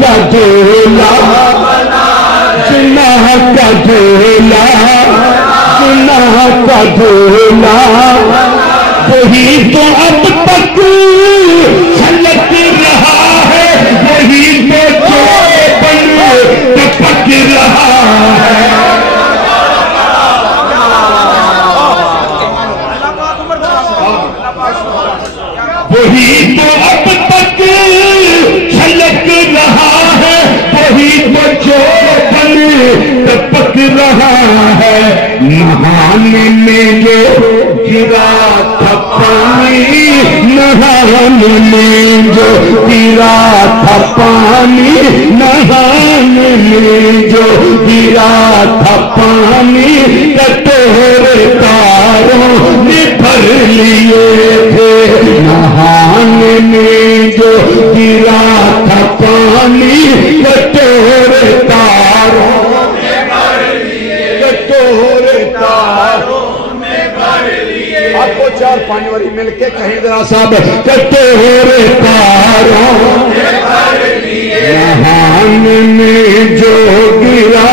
का झोला, गुनाह का झोला, गुनाह का झोला, वही तो अब तक छलक रहा है, वही तो चोबन टपक रहा है। वही तो अब तक छलक रहा है, वही तो चोबन टपक रहा है। नहाने में जो गिरा था पानी, नहाने में जो गिरा था पानी, नहाने में जो गिरा था पानी, कटोरे तारों ने भर लिए थे। नहाने में जो गिरा था पानी, कटोरे तारों ने भर लिए, कटोरे तारों ने भर लिए। आपको चार पांच वाली मिलके कहीं जरा साहब, कटोरे तारों ने भर लिए। नहाने में जो गिरा